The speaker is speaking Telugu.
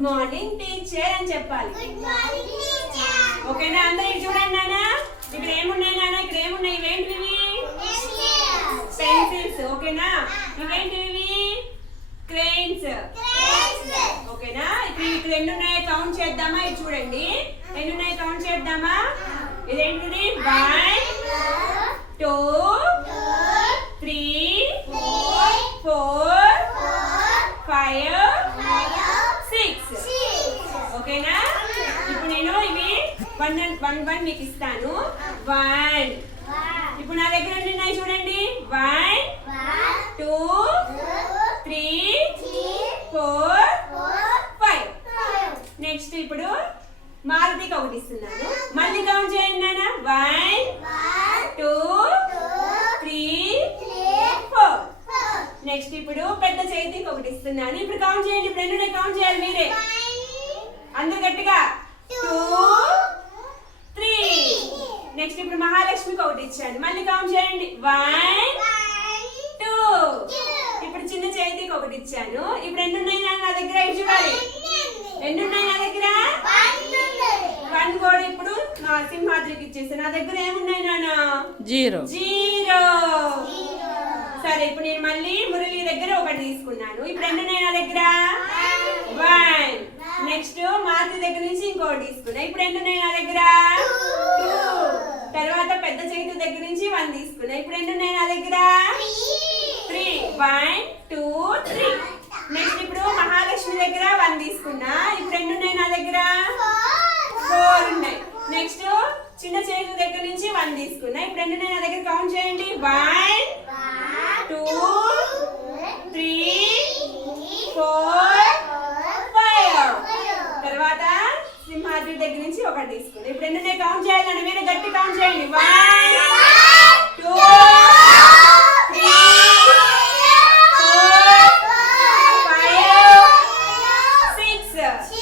గుడ్ మార్నింగ్ టీచర్ అని చెప్పాలి. ఓకేనా? అందరూ ఇటు చూడండి నాన్న. ఇక్కడ ఏమున్నాయి నాన్న? ఇక్కడ ఏమున్నాయి? ఇవేంటివి? పెన్సిల్స్. ఓకేనా? ఇవేంటివి? క్రేన్స్. ఓకేనా? ఇక్కడ ఎన్ని ఉన్నాయి కౌంట్ చేద్దామా? ఇది చూడండి, ఎన్ని ఉన్నాయి కౌంట్ చేద్దామా? ఇదేంటిది? 1 2 3 4 5 6. ఓకేనా? ఇప్పుడు నేను ఇవి 1 మీకు ఇస్తాను. 1. ఇప్పుడు నా దగ్గర ఎన్ని ఉన్నాయి చూడండి. 1 2 3 4 5. నెక్స్ట్ ఇప్పుడు మారుతికి ఒకటి ఇస్తున్నాను. మళ్ళీ కౌంట్ చేయండి నాన్న. 1 2 3 4. నెక్స్ట్ ఇప్పుడు పెద్ద చేతికి ఒకటి ఇస్తున్నాను. ఇప్పుడు కౌంట్ చేయండి. ఇప్పుడు ఎన్ని కౌంట్ చేయాలి మీరే. అందరు గట్టిగా 2 3. నెక్స్ట్ ఇప్పుడు మహాలక్ష్మికి ఒకటి ఇచ్చాను. మళ్ళీ కౌంట్ చేయండి. 1 2. ఇప్పుడు చిన్న చేతికి ఒకటి ఇచ్చాను. ఇప్పుడు ఎన్ని ఉన్నాయి నా దగ్గర? ఇవి చూడాలి. ఎన్ని ఉన్నాయి నా దగ్గర? 1 కూడా ఇప్పుడు నా సింహాద్రికి ఇచ్చేసాను. నా దగ్గర ఏమున్నాయి నాన్న? 0. సరే, ఇప్పుడు నేను మళ్ళీ మురళి దగ్గర ఒకటి తీసుకున్నాను. ఇప్పుడు ఎన్ని ఉన్నాయి నా దగ్గర? 1. నెక్స్ట్ మారుతి దగ్గర నుంచి ఇంకోటి తీసుకున్నా. ఇప్పుడు ఎన్ని ఉన్నాయి నా దగ్గర? 2. తర్వాత పెద్ద చేతి దగ్గర నుంచి 1 తీసుకున్నా. ఇప్పుడు ఎన్ని ఉన్నాయి నా దగ్గర? 3. 1 2 3. నెక్స్ట్ ఇప్పుడు మహాలక్ష్మి దగ్గర 1 తీసుకున్నా. ఇప్పుడు ఎన్ని ఉన్నాయి నా దగ్గర? 4 ఉన్నాయి. నెక్స్ట్ చిన్న చేతి దగ్గర నుంచి 1 తీసుకున్నా. ఇప్పుడు ఎన్ని ఉన్నాయి నా దగ్గర? కౌంట్ చేయండి. 1 2 3 4 5. తర్వాత సింహాద్రి దగ్గర నుంచి ఒకటి తీసుకున్నా. ఇప్పుడు ఎన్ని ఉన్నాయి కౌంట్ చేయాలండి. మీరు గట్టి కౌంట్ చేయండి. 1 2 3 4 5 6.